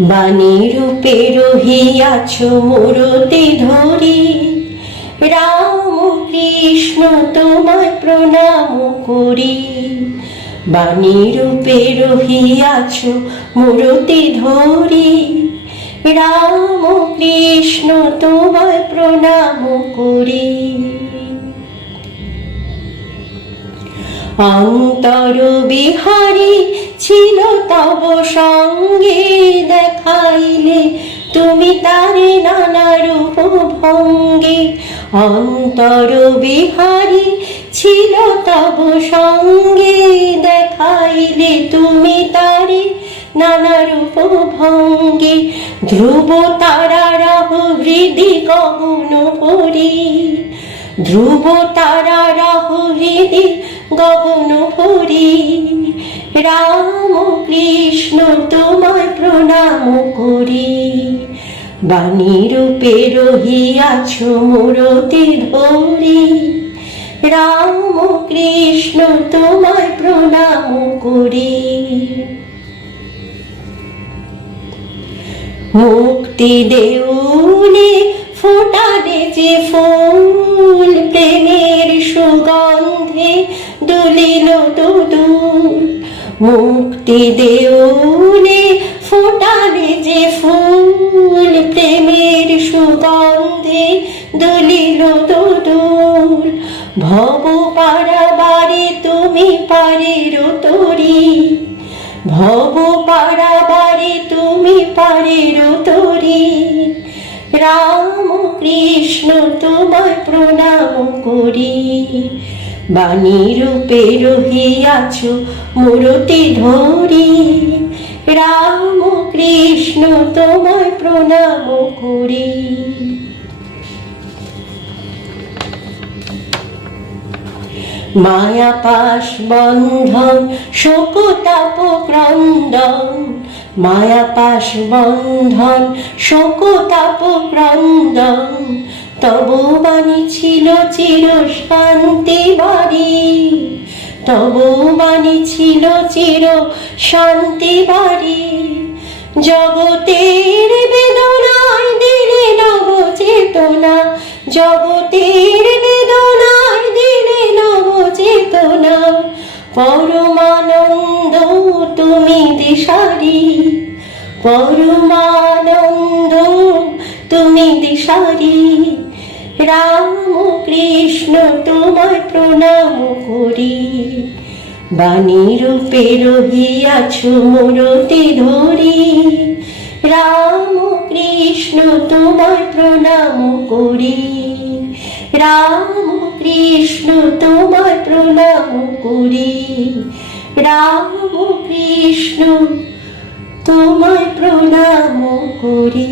বাণী রূপে রহিয়াছ মূরতি ধরি, রাম কৃষ্ণ তোমায় প্রণাম করি। বাণী রূপে রহিয়াছ মূরতি ধরি, রাম কৃষ্ণ তোমায় প্রণাম করি। অন্তর বিহারী ছিল তব সঙ্গে, দেখাইলে তুমি তারে নানা রূপ ভঙ্গে। অন্তর বিহারী ছিল তব সঙ্গে, দেখাইলে তুমি তারে নানা রূপ ভঙ্গে। ধ্রুব তারার হৃদি গগন ভরি, ধ্রুব তারার হৃদি গগন ভরি। রাম কৃষ্ণ তোমায় প্রণাম করি। বাণী রূপে রহিয়াছ মূরতি ধরি, রাম কৃষ্ণ তোমায় প্রণাম করি। মুক্তি দেউলে ফোটালে যে ফুল, প্রেমের সুগন্ধে দুলিল দোদুল। মুক্তি দেউলে ফোটালে যে ফুল, প্রেমের সুগন্ধে দুলিল দোদুল। ভব পারাবারে তুমি পারের তরি, ভব পারাবারে তুমি পারের তরি। রাম কৃষ্ণ তোমায় প্রণাম করি। বাণী রূপে রহিয়াছ মূরতি ধরি, রাম কৃষ্ণ তোমায় প্রণাম করি। মায়া পাশ বন্ধন শোকতাপ ক্রন্দন, মায়া পাশ বন্ধন শোকতাপ ক্রন্দন। তব বাণী ছিল চির শান্তি বাড়ি, তব বাণী ছিল চির শান্তি বাড়ি। জগতের বেদনায় দিলে নব চেতনা, জগতের বেদনায় দিলে নব চেতনা। পরমানন্দ তুমি দিশারি, পরমানন্দ তুমি দিশারি। রাম কৃষ্ণ তোমায় প্রণাম করি। বাণী রূপে রহিয়াছ মূরতি ধরি, রাম কৃষ্ণ তোমায় প্রণাম করি। রাম কৃষ্ণ তোমায় প্রণাম করি। রাম কৃষ্ণ তোমায় প্রণাম করি।